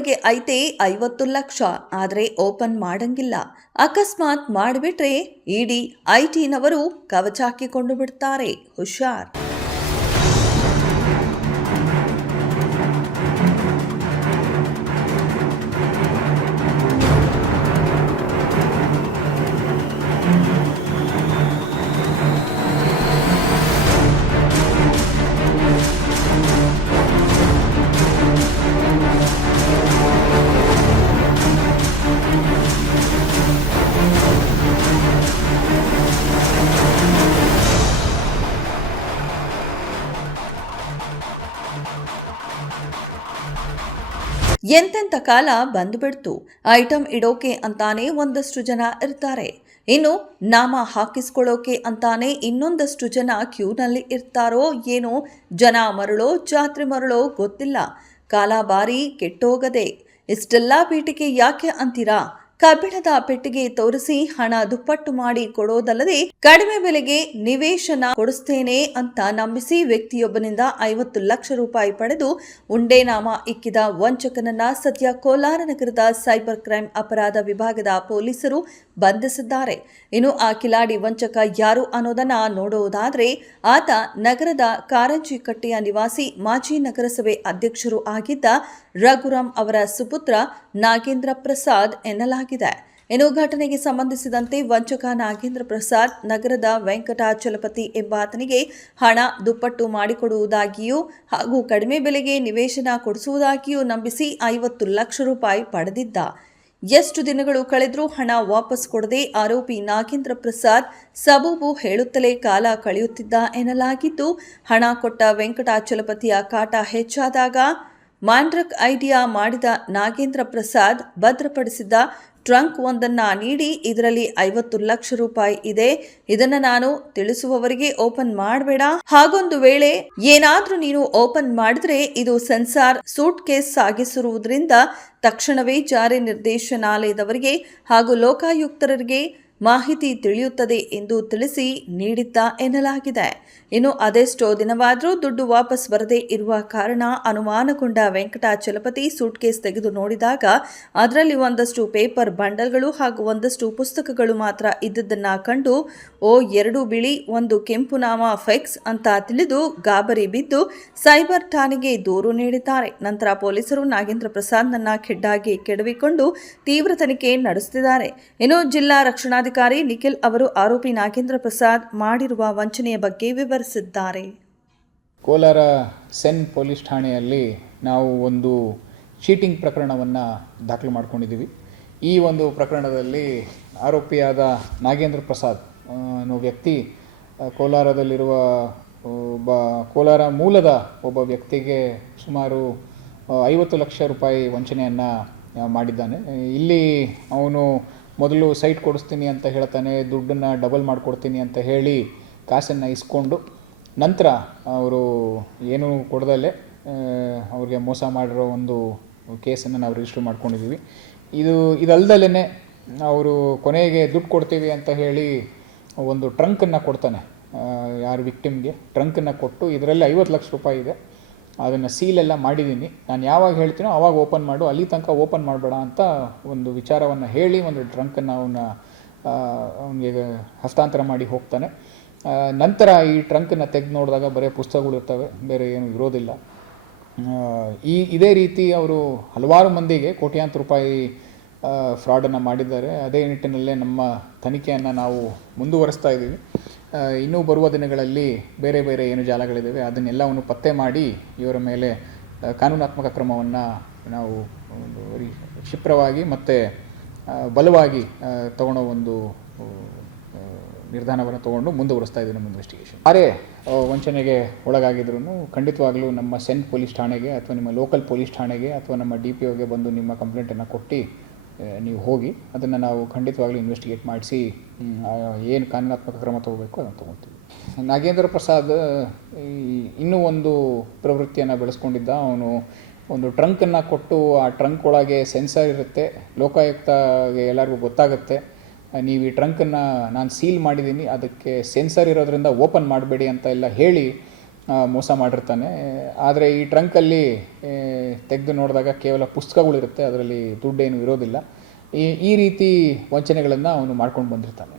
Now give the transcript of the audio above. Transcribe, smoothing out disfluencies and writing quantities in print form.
ಒಳಗೆ ಐತೆ 50 ಲಕ್ಷ. ಆದರೆ ಓಪನ್ ಮಾಡಂಗಿಲ್ಲ. ಅಕಸ್ಮಾತ್ ಮಾಡಿಬಿಟ್ರೆ ಇಡಿ ಐಟಿನವರು ಕವಚ ಹಾಕಿಕೊಂಡು ಬಿಡ್ತಾರೆ. ಹುಷಾರ್. ಎಂತೆಂಥ ಕಾಲ ಬಂದುಬಿಡ್ತು. ಐಟಮ್ ಇಡೋಕೆ ಅಂತಾನೆ ಒಂದಷ್ಟು ಜನ ಇರ್ತಾರೆ. ಇನ್ನು ನಾಮ ಹಾಕಿಸ್ಕೊಳ್ಳೋಕೆ ಅಂತಾನೆ ಇನ್ನೊಂದಷ್ಟು ಜನ ಕ್ಯೂನಲ್ಲಿ ಇರ್ತಾರೋ ಏನೋ. ಜನ ಮರಳೋ ಜಾತ್ರೆ ಮರಳೋ ಗೊತ್ತಿಲ್ಲ. ಕಾಲ ಬಾರಿ ಕೆಟ್ಟೋಗದೆ. ಇಷ್ಟೆಲ್ಲ ಪೀಟಿಗೆ ಯಾಕೆ ಅಂತೀರಾ? ಕಬ್ಬಿಣದ ಪೆಟ್ಟಿಗೆ ತೋರಿಸಿ ಹಣ ದುಪ್ಪಟ್ಟು ಮಾಡಿ ಕೊಡೋದಲ್ಲದೆ ಕಡಿಮೆ ಬೆಲೆಗೆ ನಿವೇಶನ ಕೊಡಿಸ್ತೇನೆ ಅಂತ ನಂಬಿಸಿ ವ್ಯಕ್ತಿಯೊಬ್ಬನಿಂದ 50 ಲಕ್ಷ ರೂಪಾಯಿ ಪಡೆದು ಉಂಡೆನಾಮ ಇಕ್ಕಿದ ವಂಚಕನನ್ನ ಸದ್ಯ ಕೋಲಾರ ನಗರದ ಸೈಬರ್ ಕ್ರೈಮ್ ಅಪರಾಧ ವಿಭಾಗದ ಪೊಲೀಸರು ಬಂಧಿಸಿದ್ದಾರೆ. ಇನ್ನು ಆ ಕಿಲಾಡಿ ವಂಚಕ ಯಾರು ಅನ್ನೋದನ್ನ ನೋಡೋದಾದ್ರೆ, ಆತ ನಗರದ ಕಾರಂಜಿಕಟ್ಟೆಯ ನಿವಾಸಿ, ಮಾಜಿ ನಗರಸಭೆ ಅಧ್ಯಕ್ಷರು ಆಗಿದ್ದ ರಘುರಾಮ್ ಅವರ ಸುಪುತ್ರ ನಾಗೇಂದ್ರ ಪ್ರಸಾದ್ ಎನ್ನಲಾಗಿದೆ. ಇನ್ನು ಘಟನೆಗೆ ಸಂಬಂಧಿಸಿದಂತೆ ವಂಚಕ ನಾಗೇಂದ್ರ ಪ್ರಸಾದ್ ನಗರದ ವೆಂಕಟಾಚಲಪತಿ ಎಂಬಾತನಿಗೆ ಹಣ ದುಪ್ಪಟ್ಟು ಮಾಡಿಕೊಡುವುದಾಗಿಯೂ ಹಾಗೂ ಕಡಿಮೆ ಬೆಲೆಗೆ ನಿವೇಶನ ಕೊಡಿಸುವುದಾಗಿಯೂ ನಂಬಿಸಿ 50 ಲಕ್ಷ ರೂಪಾಯಿ ಪಡೆದಿದ್ದ. ಎಷ್ಟು ದಿನಗಳು ಕಳೆದರೂ ಹಣ ವಾಪಸ್ ಕೊಡದೆ ಆರೋಪಿ ನಾಗೇಂದ್ರ ಪ್ರಸಾದ್ ಸಬೂಬು ಹೇಳುತ್ತಲೇ ಕಾಲ ಕಳೆಯುತ್ತಿದ್ದ ಎನ್ನಲಾಗಿದ್ದು, ಹಣ ಕೊಟ್ಟ ವೆಂಕಟಾಚಲಪತಿಯ ಕಾಟ ಹೆಚ್ಚಾದಾಗ ಮಾಂಡ್ರಕ್ ಐಡಿಯಾ ಮಾಡಿದ ನಾಗೇಂದ್ರ ಪ್ರಸಾದ್ ಭದ್ರಪಡಿಸಿದ್ದ ಟ್ರಂಕ್ ಒಂದನ್ನು ನೀಡಿ, ಇದರಲ್ಲಿ 50 ಲಕ್ಷ ರೂಪಾಯಿ ಇದೆ, ಇದನ್ನು ನಾನು ತಿಳಿಸುವವರಿಗೆ ಓಪನ್ ಮಾಡಬೇಡ, ಹಾಗೊಂದು ವೇಳೆ ಏನಾದ್ರೂ ನೀನು ಓಪನ್ ಮಾಡಿದ್ರೆ ಇದು ಸೆನ್ಸಾರ್ ಸೂಟ್ ಕೇಸ್ ಸಾಗಿಸಿರುವುದರಿಂದ ತಕ್ಷಣವೇ ಜಾರಿ ನಿರ್ದೇಶನಾಲಯದವರಿಗೆ ಹಾಗೂ ಲೋಕಾಯುಕ್ತರಿಗೆ ಮಾಹಿತಿ ತಿಳಿಯುತ್ತದೆ ಎಂದು ತಿಳಿಸಿ ನೀಡಿದ್ದ ಎನ್ನಲಾಗಿದೆ. ಇನ್ನು ಅದೆಷ್ಟೋ ದಿನವಾದರೂ ದುಡ್ಡು ವಾಪಸ್ ಬರದೇ ಇರುವ ಕಾರಣ ಅನುಮಾನಗೊಂಡ ವೆಂಕಟಾಚಲಪತಿ ಸೂಟ್ಕೇಸ್ ತೆಗೆದು ನೋಡಿದಾಗ ಅದರಲ್ಲಿ ಒಂದಷ್ಟು ಪೇಪರ್ ಬಂಡಲ್ಗಳು ಹಾಗೂ ಒಂದಷ್ಟು ಪುಸ್ತಕಗಳು ಮಾತ್ರ ಇದ್ದದ್ದನ್ನು ಕಂಡು, ಓ 2 ಬಿಳಿ 1 ಕೆಂಪು ನಾಮ ಫೆಕ್ಸ್ ಅಂತ ತಿಳಿದು ಗಾಬರಿ ಬಿದ್ದು ಸೈಬರ್ ಠಾಣೆಗೆ ದೂರು ನೀಡಿದ್ದಾರೆ. ನಂತರ ಪೊಲೀಸರು ನಾಗೇಂದ್ರ ಪ್ರಸಾದ್ನನ್ನ ಖೆಡ್ಡಾಗಿ ಕೆಡವಿಕೊಂಡು ತೀವ್ರ ತನಿಖೆ ನಡೆಸುತ್ತಿದ್ದಾರೆ. ಇನ್ನು ಜಿಲ್ಲಾ ರಕ್ಷಣಾಧಿಕಾರಿ ನಿಖಿಲ್ ಅವರು ಆರೋಪಿ ನಾಗೇಂದ್ರ ಪ್ರಸಾದ್ ಮಾಡಿರುವ ವಂಚನೆಯ ಬಗ್ಗೆ ವಿವರಿಸಿದ್ದಾರೆ. ಕೋಲಾರ ಸೆನ್ ಪೊಲೀಸ್ ಠಾಣೆಯಲ್ಲಿ ನಾವು ಒಂದು ಚೀಟಿಂಗ್ ಪ್ರಕರಣವನ್ನು ದಾಖಲು ಮಾಡ್ಕೊಂಡಿದ್ದೀವಿ. ಈ ಒಂದು ಪ್ರಕರಣದಲ್ಲಿ ಆರೋಪಿಯಾದ ನಾಗೇಂದ್ರ ಪ್ರಸಾದ್ ಅನ್ನೋ ವ್ಯಕ್ತಿ ಕೋಲಾರದಲ್ಲಿರುವ ಕೋಲಾರ ಮೂಲದ ಒಬ್ಬ ವ್ಯಕ್ತಿಗೆ ಸುಮಾರು 50 ಲಕ್ಷ ರೂಪಾಯಿ ವಂಚನೆಯನ್ನು ಮಾಡಿದ್ದಾನೆ. ಇಲ್ಲಿ ಅವನು ಮೊದಲು ಸೈಟ್ ಕೊಡಿಸ್ತೀನಿ ಅಂತ ಹೇಳ್ತಾನೆ, ದುಡ್ಡನ್ನು ಡಬಲ್ ಮಾಡಿಕೊಡ್ತೀನಿ ಅಂತ ಹೇಳಿ ಕಾಸನ್ನು ಇಸ್ಕೊಂಡು ನಂತರ ಅವರು ಏನೂ ಕೊಡದಲ್ಲೇ ಅವ್ರಿಗೆ ಮೋಸ ಮಾಡಿರೋ ಒಂದು ಕೇಸನ್ನು ನಾವು ರಿಜಿಸ್ಟರ್ ಮಾಡ್ಕೊಂಡಿದ್ದೀವಿ. ಇದಲ್ದಲೇ ಅವರು ಕೊನೆಗೆ ದುಡ್ಡು ಕೊಡ್ತೀವಿ ಅಂತ ಹೇಳಿ ಒಂದು ಟ್ರಂಕನ್ನು ಕೊಡ್ತಾನೆ ಯಾರು ವಿಕ್ಟಿಮ್ಗೆ. ಟ್ರಂಕನ್ನು ಕೊಟ್ಟು ಇದರಲ್ಲಿ 50 ಲಕ್ಷ ರೂಪಾಯಿ ಇದೆ, ಅದನ್ನು ಸೀಲೆಲ್ಲ ಮಾಡಿದ್ದೀನಿ, ನಾನು ಯಾವಾಗ ಹೇಳ್ತೀನೋ ಆವಾಗ ಓಪನ್ ಮಾಡು, ಅಲ್ಲಿ ತನಕ ಓಪನ್ ಮಾಡಬೇಡ ಅಂತ ಒಂದು ವಿಚಾರವನ್ನು ಹೇಳಿ ಒಂದು ಟ್ರಂಕನ್ನು ಅವನಿಗೆ ಹಸ್ತಾಂತರ ಮಾಡಿ ಹೋಗ್ತಾನೆ. ನಂತರ ಈ ಟ್ರಂಕನ್ನು ತೆಗೆದು ನೋಡಿದಾಗ ಬರೀ ಪುಸ್ತಕಗಳು ಇರ್ತವೆ, ಬೇರೆ ಏನು ಇರೋದಿಲ್ಲ. ಇದೇ ರೀತಿ ಅವರು ಹಲವಾರು ಮಂದಿಗೆ ಕೋಟ್ಯಾಂತರ ರೂಪಾಯಿ ಫ್ರಾಡನ್ನು ಮಾಡಿದ್ದಾರೆ. ಅದೇ ನಿಟ್ಟಿನಲ್ಲೇ ನಮ್ಮ ತನಿಖೆಯನ್ನು ನಾವು ಮುಂದುವರಿಸ್ತಾ ಇದ್ದೀವಿ. ಇನ್ನೂ ಬರುವ ದಿನಗಳಲ್ಲಿ ಬೇರೆ ಬೇರೆ ಏನು ಜಾಲಗಳಿದ್ದಾವೆ ಅದನ್ನೆಲ್ಲವನ್ನು ಪತ್ತೆ ಮಾಡಿ ಇವರ ಮೇಲೆ ಕಾನೂನಾತ್ಮಕ ಕ್ರಮವನ್ನು ನಾವು ಒಂದು ಕ್ಷಿಪ್ರವಾಗಿ ಮತ್ತು ಬಲವಾಗಿ ತಗೊಳ್ಳೋ ಒಂದು ನಿರ್ಧಾರವನ್ನು ತಗೊಂಡು ಮುಂದುವರಿಸ್ತಾ ಇದ್ದೀವಿ ನಮ್ಮ ಇನ್ವೆಸ್ಟಿಗೇಷನ್. ಯಾರೇ ವಂಚನೆಗೆ ಒಳಗಾಗಿದ್ರೂ ಖಂಡಿತವಾಗಲೂ ನಮ್ಮ ಸೆನ್ ಪೊಲೀಸ್ ಠಾಣೆಗೆ ಅಥವಾ ನಿಮ್ಮ ಲೋಕಲ್ ಪೊಲೀಸ್ ಠಾಣೆಗೆ ಅಥವಾ ನಮ್ಮ DPOಗೆ ಬಂದು ನಿಮ್ಮ ಕಂಪ್ಲೇಂಟನ್ನು ಕೊಟ್ಟು ನೀವು ಹೋಗಿ ಅದನ್ನು ನಾವು ಖಂಡಿತವಾಗ್ಲೂ ಇನ್ವೆಸ್ಟಿಗೇಟ್ ಮಾಡಿಸಿ ಏನು ಕಾನೂನಾತ್ಮಕ ಕ್ರಮ ತಗೋಬೇಕು ಅದನ್ನು ತೊಗೊಳ್ತೀವಿ. ನಾಗೇಂದ್ರ ಪ್ರಸಾದ್ ಇನ್ನೂ ಒಂದು ಪ್ರವೃತ್ತಿಯನ್ನು ಬೆಳೆಸ್ಕೊಂಡಿದ್ದ. ಅವನು ಒಂದು ಟ್ರಂಕನ್ನು ಕೊಟ್ಟು ಆ ಟ್ರಂಕ್ ಒಳಗೆ ಸೆನ್ಸರ್ ಇರುತ್ತೆ, ಲೋಕಾಯುಕ್ತಗೆ ಎಲ್ಲರಿಗೂ ಗೊತ್ತಾಗುತ್ತೆ, ನೀವು ಈ ಟ್ರಂಕನ್ನು ನಾನು ಸೀಲ್ ಮಾಡಿದ್ದೀನಿ, ಅದಕ್ಕೆ ಸೆನ್ಸರ್ ಇರೋದ್ರಿಂದ ಓಪನ್ ಮಾಡಬೇಡಿ ಅಂತ ಎಲ್ಲ ಹೇಳಿ ಮೋಸ ಮಾಡಿರ್ತಾನೆ. ಆದರೆ ಈ ಟ್ರಂಕಲ್ಲಿ ತೆಗೆದು ನೋಡಿದಾಗ ಕೇವಲ ಪುಸ್ತಕಗಳಿರುತ್ತೆ, ಅದರಲ್ಲಿ ದುಡ್ಡೇನು ಇರೋದಿಲ್ಲ. ಈ ರೀತಿ ವಂಚನೆಗಳನ್ನು ಅವನು ಮಾಡ್ಕೊಂಡು ಬಂದಿರ್ತಾನೆ.